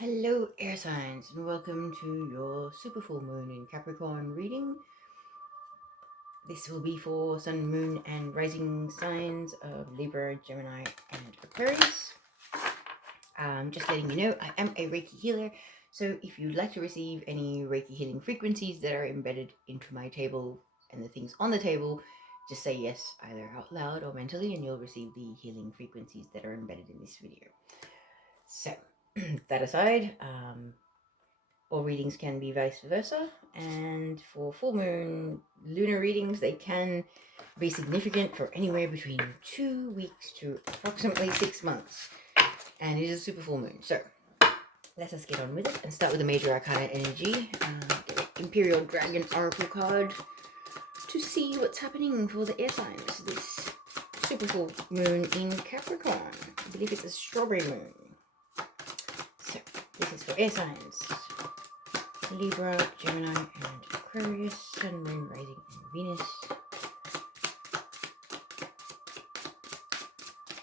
Hello, air signs, and welcome to your super full moon in Capricorn reading. This will be for sun, moon, and rising signs of Libra, Gemini, and Aquarius. Just letting you know, I am a Reiki healer, so if you'd like to receive any Reiki healing frequencies that are embedded into my table and the things on the table, just say yes either out loud or mentally, and you'll receive the healing frequencies that are embedded in this video. So, that aside, all readings can be vice versa, and for full moon lunar readings, they can be significant for anywhere between 2 weeks to approximately 6 months, and it is a super full moon. So let us get on with it and start with the major arcana energy. Get an Imperial Dragon Oracle card to see what's happening for the air signs this super full moon in Capricorn. I believe it's a strawberry moon. So this is for air signs: Libra, Gemini, and Aquarius, Sun, Moon, Rising, and Venus.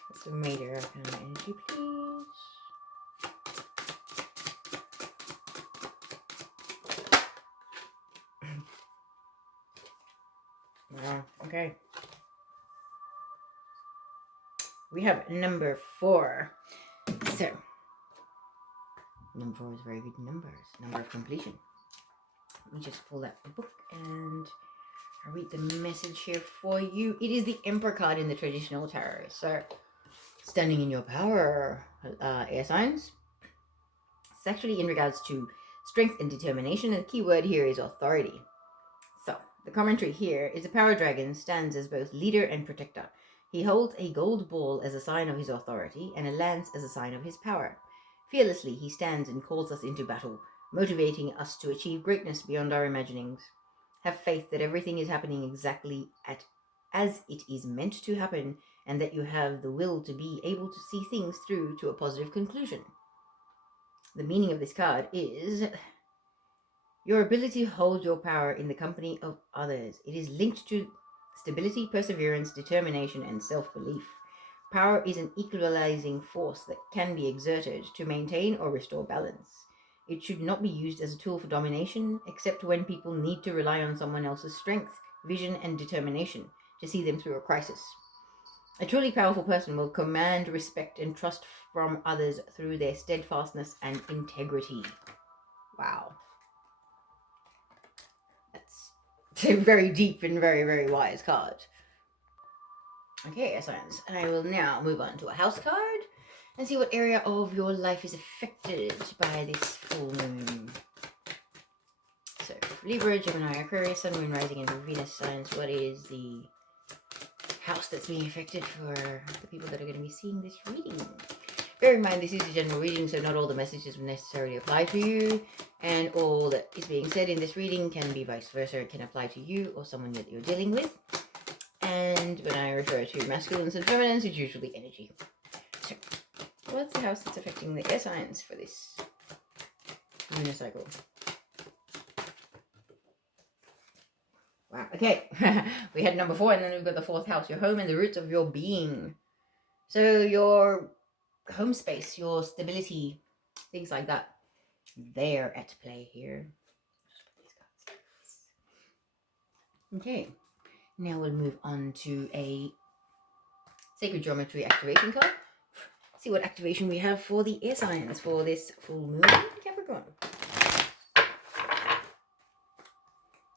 What's the major arcana energy, please? Wow, okay. We have number 4. So, number 4 is a very good number. It's number of completion. Let me just pull out the book and I'll read the message here for you. It is the Emperor card in the traditional tarot. So, standing in your power, air signs. It's actually in regards to strength and determination, and the key word here is authority. So, the commentary here is a power dragon stands as both leader and protector. He holds a gold ball as a sign of his authority and a lance as a sign of his power. Fearlessly, he stands and calls us into battle, motivating us to achieve greatness beyond our imaginings. Have faith that everything is happening exactly as it is meant to happen, and that you have the will to be able to see things through to a positive conclusion. The meaning of this card is your ability to hold your power in the company of others. It is linked to stability, perseverance, determination, and self-belief. Power is an equalizing force that can be exerted to maintain or restore balance. It should not be used as a tool for domination, except when people need to rely on someone else's strength, vision, and determination to see them through a crisis. A truly powerful person will command respect and trust from others through their steadfastness and integrity. Wow. That's a very deep and very, very wise card. Okay, signs. And I will now move on to a house card and see what area of your life is affected by this full moon. So, Libra, Gemini, Aquarius, Sun, Moon, Rising, and Venus signs. What is the house that's being affected for the people that are going to be seeing this reading? Bear in mind, this is a general reading, so not all the messages will necessarily apply to you, and all that is being said in this reading can be vice versa. It can apply to you or someone that you're dealing with. And when I refer to masculines and feminines, it's usually energy. So, what's the house that's affecting the air signs for this lunar cycle? Wow, okay. We had number 4, and then we've got the 4th house, your home and the roots of your being. So your home space, your stability, things like that, they're at play here. Okay, now we'll move on to a sacred geometry activation card. See what activation we have for the air signs for this full moon in Capricorn.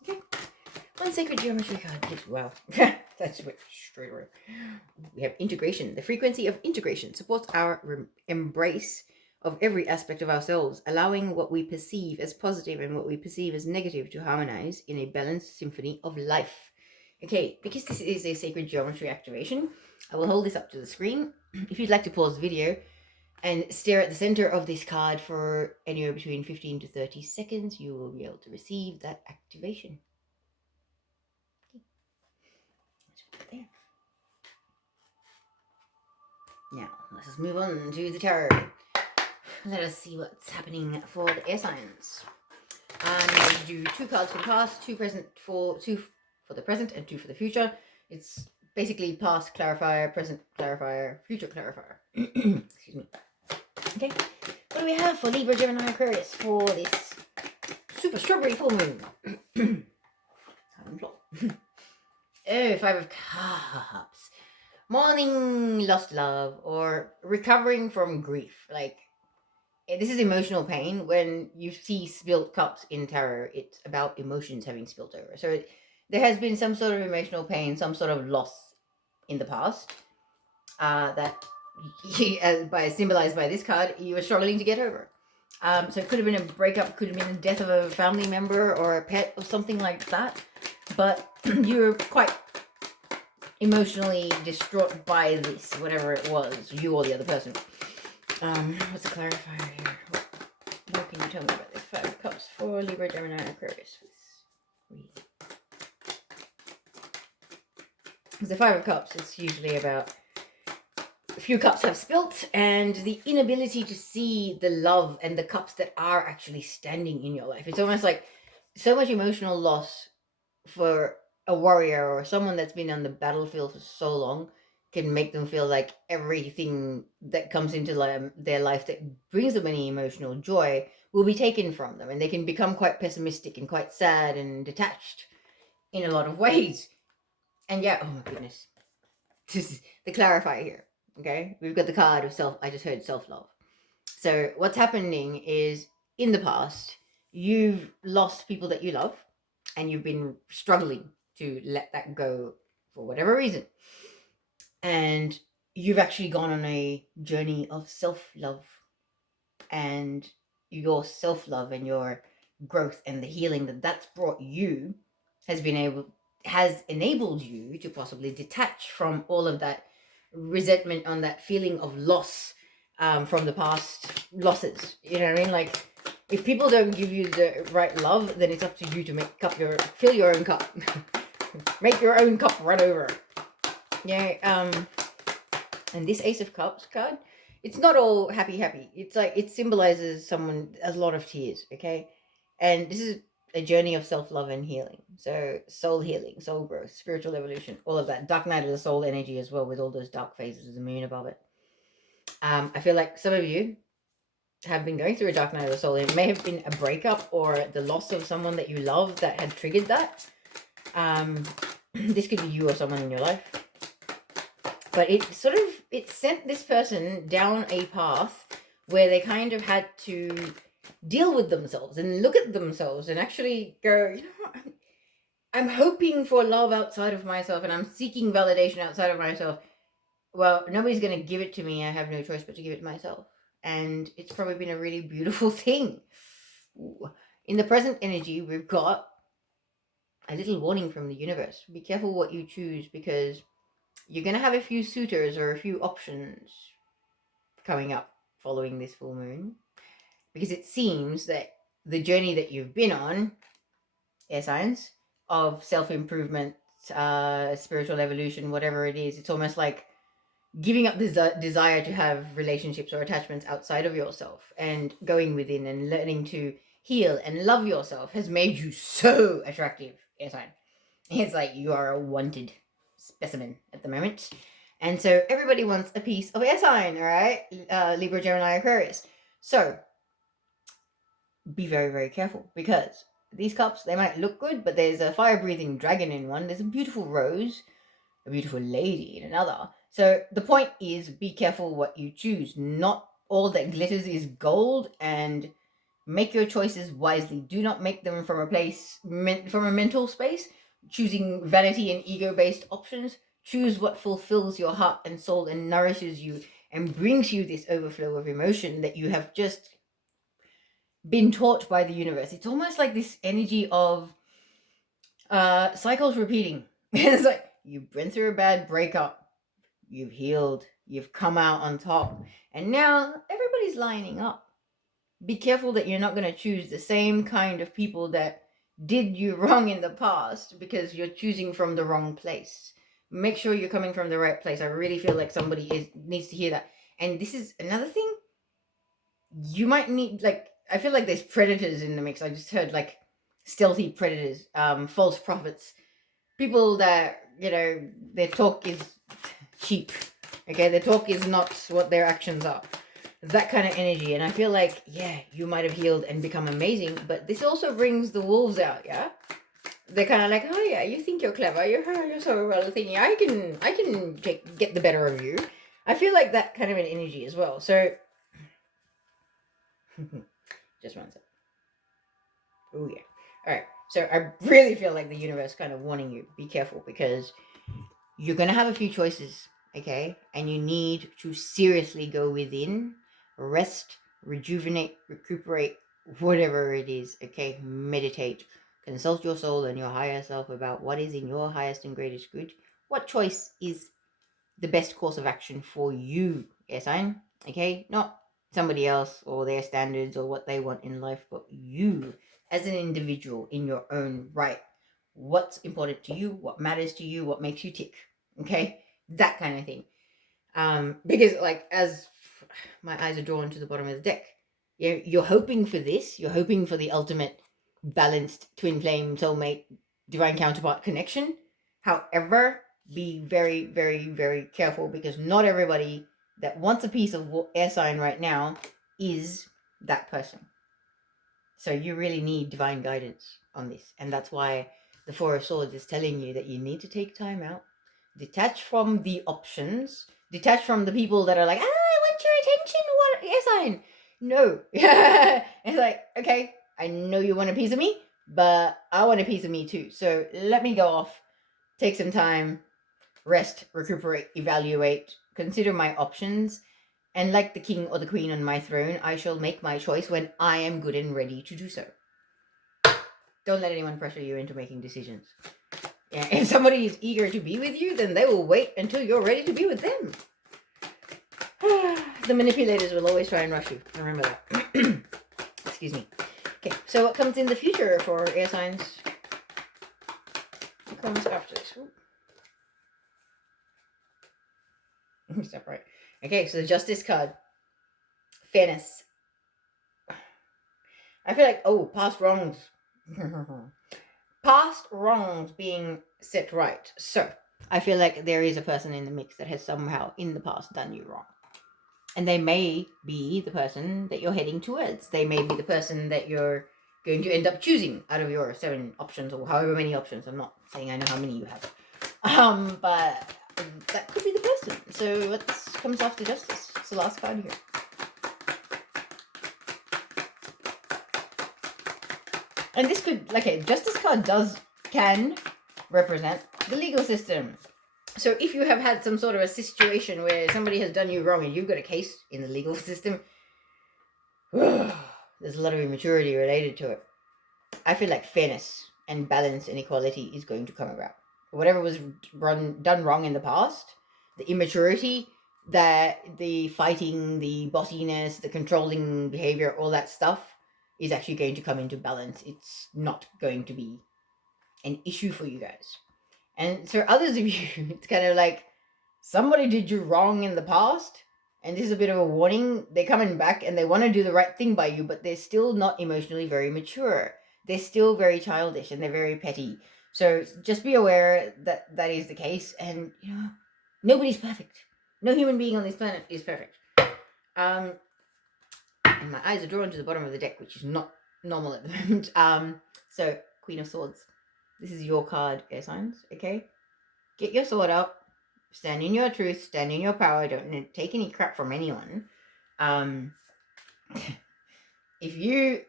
Okay, one sacred geometry card, please. Wow, that's straight away. We have integration. The frequency of integration supports our embrace of every aspect of ourselves, allowing what we perceive as positive and what we perceive as negative to harmonize in a balanced symphony of life. Okay, because this is a sacred geometry activation, I will hold this up to the screen. If you'd like to pause the video and stare at the center of this card for anywhere between 15 to 30 seconds, you will be able to receive that activation. Okay. Let's put it there. Now, let us move on to the tarot. Let us see what's happening for the air signs. I'm going to do 2 cards for the past, 2 for the present, and 2 for the future. It's basically past clarifier, present clarifier, future clarifier. Excuse me. Okay, what do we have for Libra, Gemini, Aquarius for this super strawberry full moon? Oh, Five of Cups. Mourning lost love or recovering from grief. Like, this is emotional pain. When you see spilled cups in tarot, it's about emotions having spilled over. So there has been some sort of emotional pain, some sort of loss in the past that symbolized by this card, you were struggling to get over. So it could have been a breakup, could have been the death of a family member or a pet or something like that. But you were quite emotionally distraught by this, whatever it was, you or the other person. What's the clarifier here? What can you tell me about this? Five of Cups for Libra, Gemini, Aquarius. Because the Five of Cups, it's usually about a few cups have spilt and the inability to see the love and the cups that are actually standing in your life. It's almost like so much emotional loss for a warrior or someone that's been on the battlefield for so long can make them feel like everything that comes into their life that brings them any emotional joy will be taken from them, and they can become quite pessimistic and quite sad and detached in a lot of ways. And yeah, oh my goodness, this is the clarifier here. Okay, we've got the card of I just heard self-love. So what's happening is, in the past, you've lost people that you love and you've been struggling to let that go for whatever reason. And you've actually gone on a journey of self-love, and your self-love and your growth and the healing that's brought you has enabled you to possibly detach from all of that resentment on that feeling of loss from the past losses. You know what I mean? Like, if people don't give you the right love, then it's up to you to fill your own cup. Make your own cup run over. Yeah. And this Ace of Cups card, it's not all happy. It's like, it symbolizes someone a lot of tears. Okay, and this is a journey of self-love and healing. So soul healing, soul growth, spiritual evolution, all of that. Dark night of the soul energy as well, with all those dark phases of the moon above it. I feel like some of you have been going through a dark night of the soul. It may have been a breakup or the loss of someone that you love that had triggered that. This could be you or someone in your life. But it sent this person down a path where they kind of had to deal with themselves and look at themselves and actually go, you know what, I'm hoping for love outside of myself and I'm seeking validation outside of myself. Well, nobody's going to give it to me. I have no choice but to give it to myself. And it's probably been a really beautiful thing. Ooh. In the present energy, we've got a little warning from the universe. Be careful what you choose, because you're going to have a few suitors or a few options coming up following this full moon. Because it seems that the journey that you've been on, air signs, of self-improvement, spiritual evolution, whatever it is, it's almost like giving up the desire to have relationships or attachments outside of yourself and going within and learning to heal and love yourself has made you so attractive, air sign. It's like you are a wanted specimen at the moment. And so everybody wants a piece of air sign, all right? Libra, Gemini, Aquarius. So be very, very careful, because these cups, they might look good, but there's a fire-breathing dragon in one. There's a beautiful rose, a beautiful lady in another. So the point is, be careful what you choose. Not all that glitters is gold, and make your choices wisely. Do not make them from a mental space, choosing vanity and ego-based options. Choose what fulfills your heart and soul and nourishes you and brings you this overflow of emotion that you have just been taught by the universe. It's almost like this energy of cycles repeating. It's like, you've been through a bad breakup, you've healed, you've come out on top, and now everybody's lining up. Be careful that you're not going to choose the same kind of people that did you wrong in the past, because you're choosing from the wrong place. Make sure you're coming from the right place. I really feel like somebody needs to hear that. And this is another thing. You might need, like, I feel like there's predators in the mix. I just heard, like, stealthy predators, false prophets, people that, you know, their talk is cheap. Okay, their talk is not what their actions are. that kind of energy. And I feel like, yeah, you might have healed and become amazing, but this also brings the wolves out, yeah? They're kind of like, oh yeah, you think you're clever, you're so well thinking, I can get the better of you. I feel like that kind of an energy as well. So, just one sec. Oh yeah. All right. So I really feel like the universe kind of warning you, be careful, because you're going to have a few choices, okay? And you need to seriously go within, rest, rejuvenate, recuperate, whatever it is, okay? Meditate, consult your soul and your higher self about what is in your highest and greatest good. What choice is the best course of action for you, yes, I'm okay? Not somebody else or their standards or what they want in life, but you as an individual in your own right. What's important to you, what matters to you, what makes you tick, okay? That kind of thing. Because like, as my eyes are drawn to the bottom of the deck, you're hoping for this, you're hoping for the ultimate balanced twin flame soulmate divine counterpart connection. However, be very, very, very careful, because not everybody that wants a piece of air sign right now is that person. So you really need divine guidance on this. And that's why the Four of Swords is telling you that you need to take time out, detach from the options, detach from the people that are like, I want your attention, what air sign? No. It's like, okay, I know you want a piece of me, but I want a piece of me too. So let me go off, take some time, rest, recuperate, evaluate, consider my options, and like the king or the queen on my throne, I shall make my choice when I am good and ready to do so. Don't let anyone pressure you into making decisions. Yeah, if somebody is eager to be with you, then they will wait until you're ready to be with them. The manipulators will always try and rush you. Remember that. Excuse me. Okay, so what comes in the future for air signs? What comes after this? Step right. Okay, so the Justice card. Fairness. I feel like, past wrongs. Past wrongs being set right. So, I feel like there is a person in the mix that has somehow in the past done you wrong. And they may be the person that you're heading towards. They may be the person that you're going to end up choosing out of your 7 options or however many options. I'm not saying I know how many you have. But that could be the person. So what comes after Justice? It's the last card here. And this could, Justice card can represent the legal system. So if you have had some sort of a situation where somebody has done you wrong and you've got a case in the legal system, there's a lot of immaturity related to it. I feel like fairness and balance and equality is going to come about. Whatever was done wrong in the past, the immaturity, the fighting, the bossiness, the controlling behavior, all that stuff is actually going to come into balance. It's not going to be an issue for you guys. And for others of you, it's kind of like somebody did you wrong in the past, and this is a bit of a warning. They're coming back and they want to do the right thing by you, but they're still not emotionally very mature. They're still very childish and they're very petty. So just be aware that that is the case. And, nobody's perfect. No human being on this planet is perfect. And my eyes are drawn to the bottom of the deck, which is not normal at the moment. So Queen of Swords. This is your card, air signs, okay? Get your sword out. Stand in your truth. Stand in your power. Don't take any crap from anyone. If you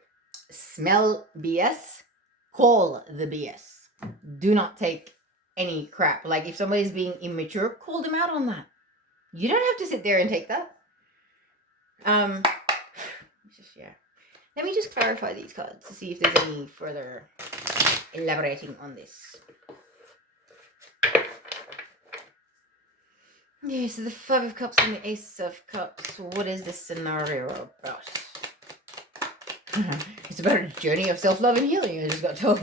smell BS, call the BS. Do not take any crap. Like, if somebody's being immature, call them out on that. You don't have to sit there and take that. Let me just clarify these cards to see if there's any further elaborating on this. Yeah, so the 5 of Cups and the Ace of Cups. What is this scenario about? It's about a journey of self-love and healing, I just got told.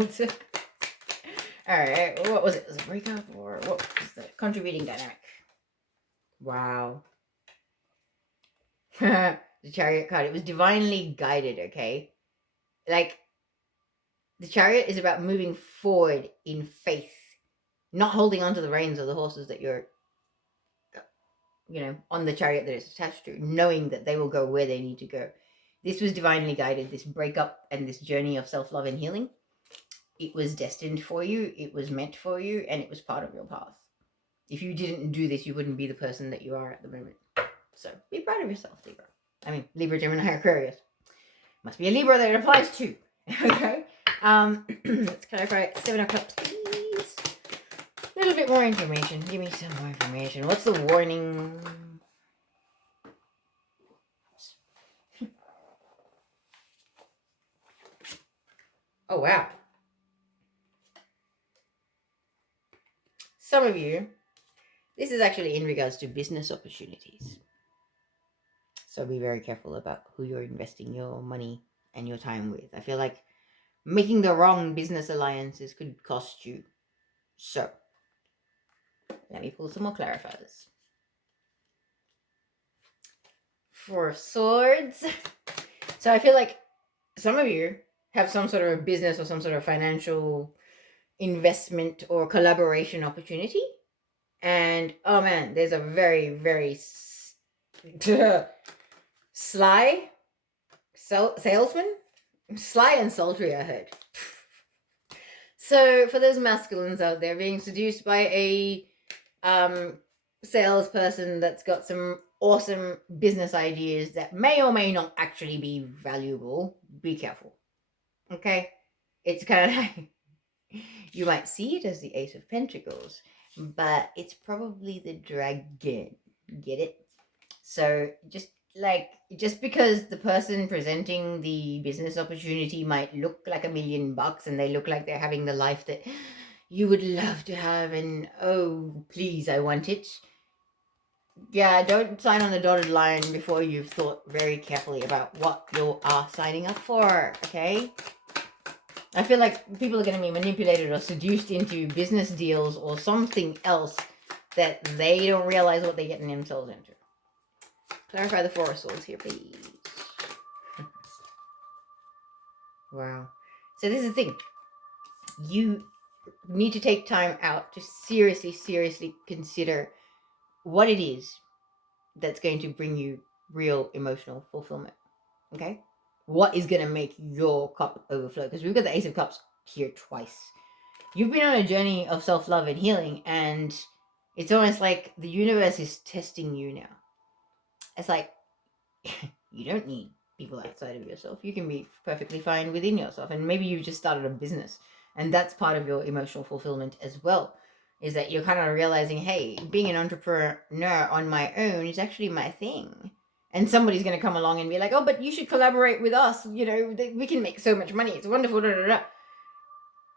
Alright, what was it? Was it a breakup or what was the contributing dynamic? Wow. The Chariot card. It was divinely guided, okay? Like, the Chariot is about moving forward in faith, not holding onto the reins of the horses that you're on the chariot that it's attached to, knowing that they will go where they need to go. This was divinely guided, this breakup and this journey of self-love and healing. It was destined for you, it was meant for you, and it was part of your path. If you didn't do this, you wouldn't be the person that you are at the moment. So be proud of yourself, Libra. I mean, Libra, Gemini, Aquarius. Must be a Libra that it applies to. Okay. Let's clarify. 7 of Cups, please. A little bit more information. Give me some more information. What's the warning? Oh, wow. Some of you, this is actually in regards to business opportunities. So be very careful about who you're investing your money and your time with. I feel like making the wrong business alliances could cost you. So let me pull some more clarifiers. 4 of Swords. So I feel like some of you have some sort of a business or some sort of financial investment or collaboration opportunity. And oh man, there's a very, very sly salesman. Sly and sultry, I heard. So for those masculines out there being seduced by a salesperson that's got some awesome business ideas that may or may not actually be valuable, be careful. Okay? It's kind of like, you might see it as the Ace of Pentacles, but it's probably the dragon. Get it? So just because the person presenting the business opportunity might look like $1 million and they look like they're having the life that you would love to have, and oh please, I want it. Yeah, don't sign on the dotted line before you've thought very carefully about what you are signing up for. Okay, I feel like people are going to be manipulated or seduced into business deals or something else that they don't realize what they're getting themselves into. Clarify the 4 of Swords here, please. Wow. So this is the thing. You need to take time out to seriously consider what it is that's going to bring you real emotional fulfillment. Okay? What is going to make your cup overflow? Because we've got the Ace of Cups here twice. You've been on a journey of self-love and healing, and it's almost like the universe is testing you now. It's like, you don't need people outside of yourself. You can be perfectly fine within yourself. And maybe you've just started a business, and that's part of your emotional fulfillment as well, is that you're kind of realizing, hey, being an entrepreneur on my own is actually my thing. And somebody's going to come along and be like, oh, but you should collaborate with us. We can make so much money. It's wonderful. Da, da, da.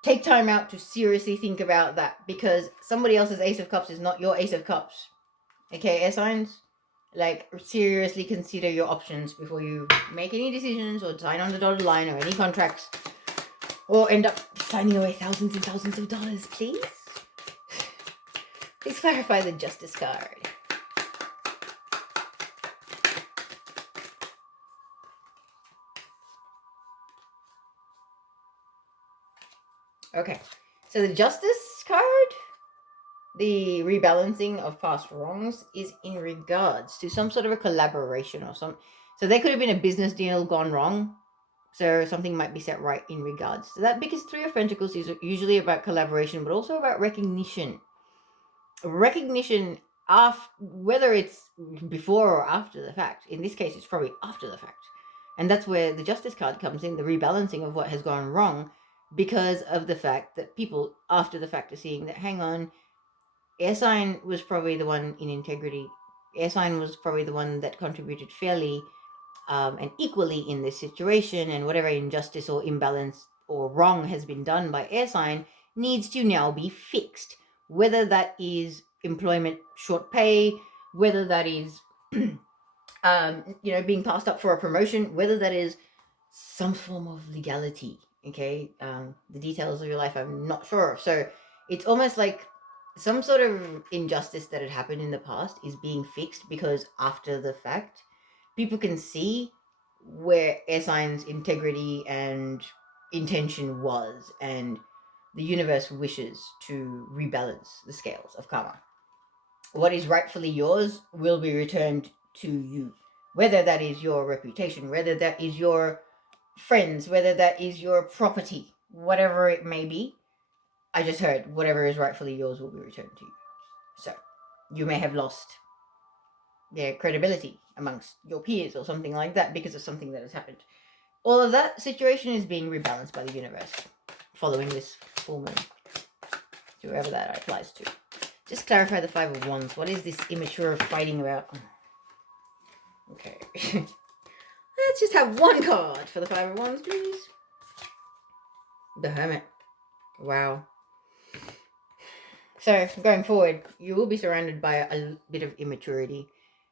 Take time out to seriously think about that, because somebody else's Ace of Cups is not your Ace of Cups. Okay, air signs? Like, seriously consider your options before you make any decisions or sign on the dotted line or any contracts, or end up signing away thousands and thousands of dollars, please. Please clarify the Justice card. Okay, so the Justice card, the rebalancing of past wrongs, is in regards to some sort of a collaboration or some. So there could have been a business deal gone wrong. So something might be set right in regards to that, because 3 of Pentacles is usually about collaboration, but also about recognition. Recognition, whether it's before or after the fact. In this case, it's probably after the fact. And that's where the Justice card comes in, the rebalancing of what has gone wrong, because of the fact that people after the fact are seeing that, hang on, air sign was probably the one in integrity. Air sign was probably the one that contributed fairly and equally in this situation, and whatever injustice or imbalance or wrong has been done by air sign needs to now be fixed. Whether that is employment short pay, whether that is being passed up for a promotion, whether that is some form of legality. Okay, the details of your life I'm not sure of. So it's almost like some sort of injustice that had happened in the past is being fixed, because after the fact, people can see where air sign's integrity and intention was, and the universe wishes to rebalance the scales of karma. what is rightfully yours will be returned to you. Whether that is your reputation, whether that is your friends, whether that is your property, whatever it may be. I just heard whatever is rightfully yours will be returned to you. So you may have lost their credibility amongst your peers or something like that because of something that has happened. All of that situation is being rebalanced by the universe following this full moon, to whoever that applies to. Just clarify the Five of Wands. What is this immature fighting about? Okay. Let's just have one card for the Five of Wands, please. The Hermit. Wow. So, going forward, you will be surrounded by a bit of immaturity.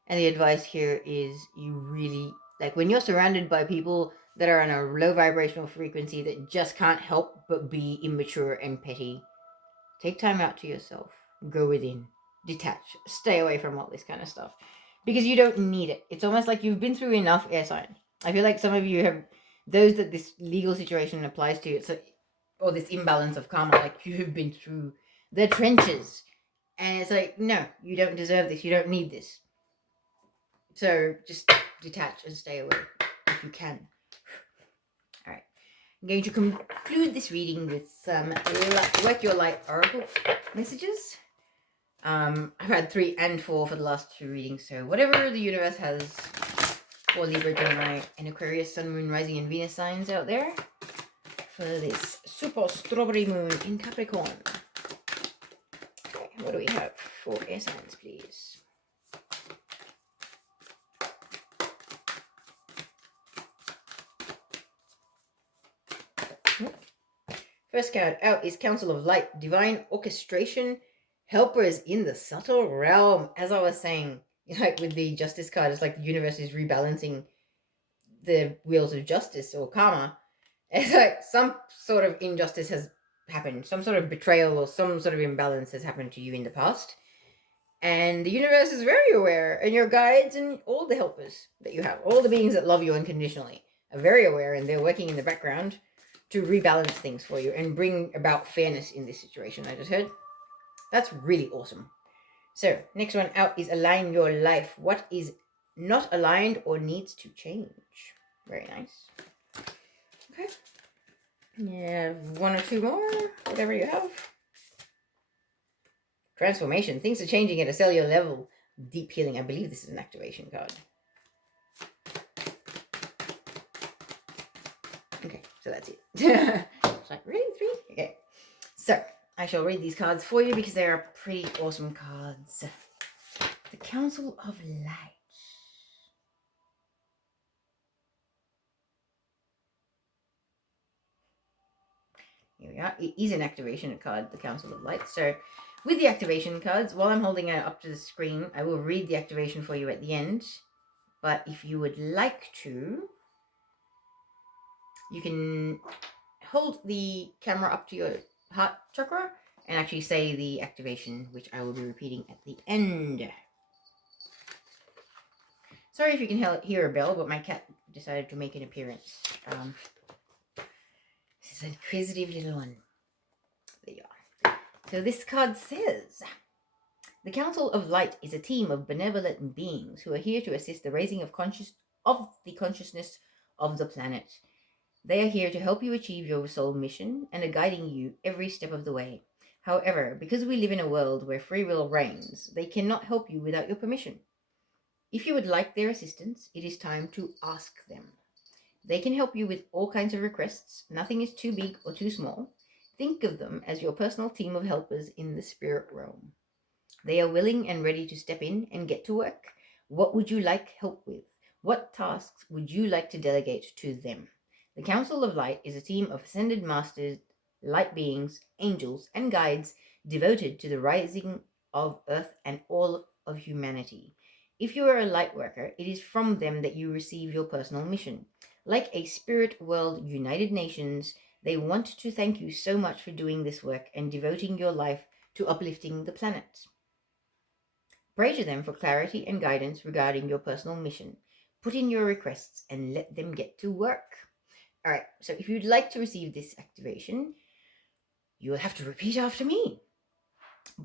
And the advice here is you really, like when you're surrounded by people that are on a low vibrational frequency that just can't help but be immature and petty, take time out to yourself. Go within. Detach. Stay away from all this kind of stuff. Because you don't need it. It's almost like you've been through enough, air sign. I feel like some of you have, those that this legal situation applies to, it's like, or this imbalance of karma, like you've been through the trenches. And it's like, no, you don't deserve this. You don't need this. So just detach and stay away if you can. All right. I'm going to conclude this reading with some Work Your Light Oracle messages. I've had 3 and 4 for the last 2 readings, so whatever the universe has for Libra, Gemini, and Aquarius, Sun, Moon, Rising, and Venus signs out there for this super strawberry moon in Capricorn. Okay, what do we have for air signs, please? First card out is Council of Light, Divine Orchestration, Helpers in the Subtle Realm. As I was saying, like with the Justice card, it's like the universe is rebalancing the wheels of justice or karma. It's like some sort of injustice has happened, some sort of betrayal or some sort of imbalance has happened to you in the past. And the universe is very aware, and your guides and all the helpers that you have, all the beings that love you unconditionally, are very aware, and they're working in the background to rebalance things for you and bring about fairness in this situation. I just heard. That's really awesome. So, next one out is Align Your Life. What is not aligned or needs to change? Very nice. Okay. Yeah, 1 or 2 more, whatever you have. Transformation. Things are changing at a cellular level. Deep healing. I believe this is an activation card. Okay, so that's it. It's like, really? 3? Okay. So, I shall read these cards for you because they are pretty awesome cards. The Council of Light. Here we are. It is an activation card, the Council of Light. So, with the activation cards, while I'm holding it up to the screen, I will read the activation for you at the end. But if you would like to, you can hold the camera up to your heart chakra and actually say the activation, which I will be repeating at the end. Sorry if you can hear a bell, but my cat decided to make an appearance. This is an inquisitive little one. There you are. So this card says, the Council of Light is a team of benevolent beings who are here to assist the raising of the consciousness of the planet. They are here to help you achieve your soul mission and are guiding you every step of the way. However, because we live in a world where free will reigns, they cannot help you without your permission. If you would like their assistance, it is time to ask them. They can help you with all kinds of requests. Nothing is too big or too small. Think of them as your personal team of helpers in the spirit realm. They are willing and ready to step in and get to work. What would you like help with? What tasks would you like to delegate to them? The Council of Light is a team of ascended masters, light beings, angels, and guides devoted to the rising of Earth and all of humanity. If you are a light worker, it is from them that you receive your personal mission. Like a spirit world United Nations, they want to thank you so much for doing this work and devoting your life to uplifting the planet. Pray to them for clarity and guidance regarding your personal mission. Put in your requests and let them get to work. All right, so if you'd like to receive this activation, you will have to repeat after me.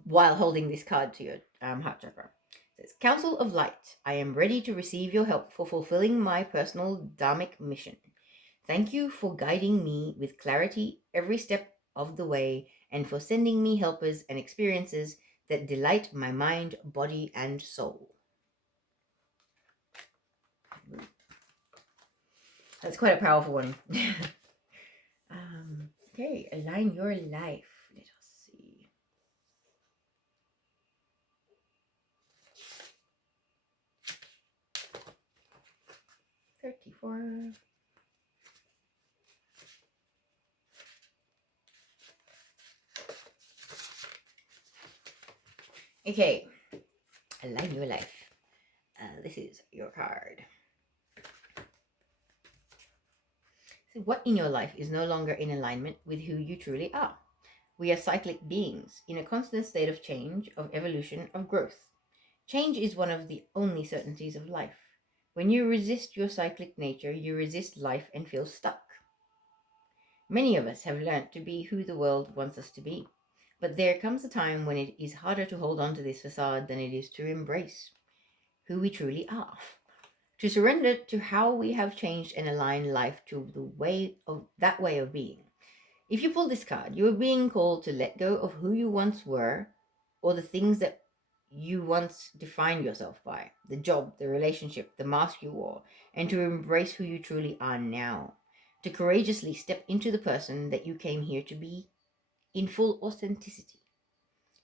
while holding this card to your heart chakra. It says, Council of Light, I am ready to receive your help for fulfilling my personal dharmic mission. Thank you for guiding me with clarity every step of the way and for sending me helpers and experiences that delight my mind, body, and soul. That's quite a powerful one. Okay, align your life. Let us see. $34. Okay, align your life. This is your card. So what in your life is no longer in alignment with who you truly are? We are cyclic beings in a constant state of change, of evolution, of growth. Change is one of the only certainties of life. When you resist your cyclic nature, you resist life and feel stuck. Many of us have learnt to be who the world wants us to be. But there comes a time when it is harder to hold on to this facade than it is to embrace who we truly are. To surrender to how we have changed and align life to the way of that way of being. If you pull this card, you are being called to let go of who you once were or the things that you once defined yourself by, the job, the relationship, the mask you wore, and to embrace who you truly are now. To courageously step into the person that you came here to be in full authenticity.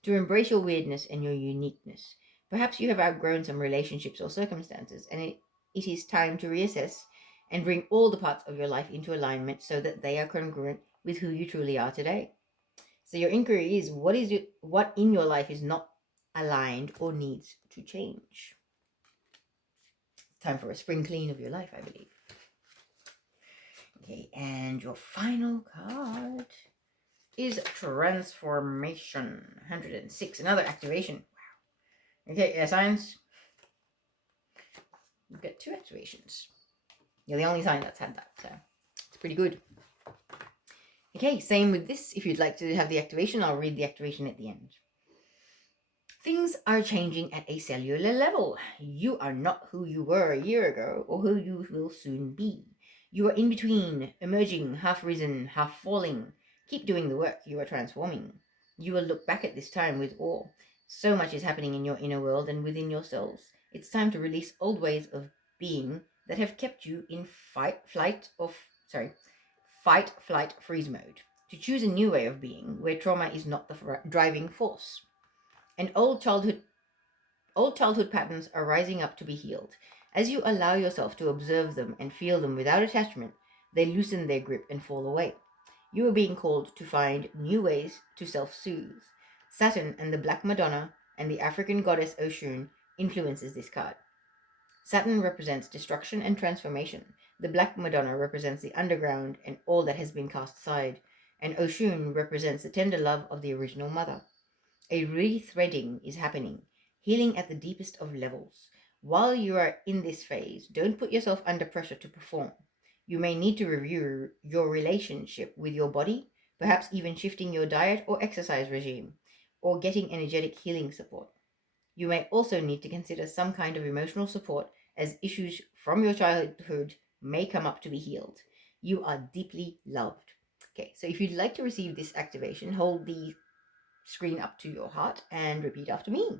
To embrace your weirdness and your uniqueness. Perhaps you have outgrown some relationships or circumstances, and it is time to reassess and bring all the parts of your life into alignment so that they are congruent with who you truly are today. So your inquiry is, what in your life is not aligned or needs to change? It's time for a spring clean of your life, I believe. Okay, and your final card is Transformation. 106, another activation. Wow. Okay, air signs. You've got 2 activations. You're the only sign that's had that, so it's pretty good. Okay, same with this. If you'd like to have the activation, I'll read the activation at the end. Things are changing at a cellular level. You are not who you were a year ago or who you will soon be. You are in between, emerging, half risen, half falling. Keep doing the work. You are transforming. You will look back at this time with awe. So much is happening in your inner world and within yourselves. It's time to release old ways of being that have kept you in fight, flight, freeze mode. To choose a new way of being where trauma is not the driving force. And old childhood patterns are rising up to be healed. As you allow yourself to observe them and feel them without attachment, they loosen their grip and fall away. You are being called to find new ways to self-soothe. Saturn and the Black Madonna and the African goddess Oshun influences this card. Saturn represents destruction and transformation. The Black Madonna represents the underground and all that has been cast aside. And Oshun represents the tender love of the original mother. A rethreading is happening, healing at the deepest of levels. While you are in this phase, don't put yourself under pressure to perform. You may need to review your relationship with your body, perhaps even shifting your diet or exercise regime, or getting energetic healing support. You may also need to consider some kind of emotional support as issues from your childhood may come up to be healed. You are deeply loved. Okay, so if you'd like to receive this activation, hold the screen up to your heart and repeat after me.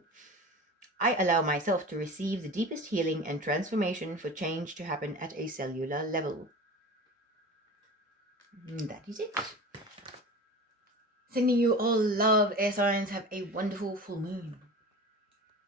I allow myself to receive the deepest healing and transformation for change to happen at a cellular level. And that is it. Sending you all love, air signs. Have a wonderful full moon.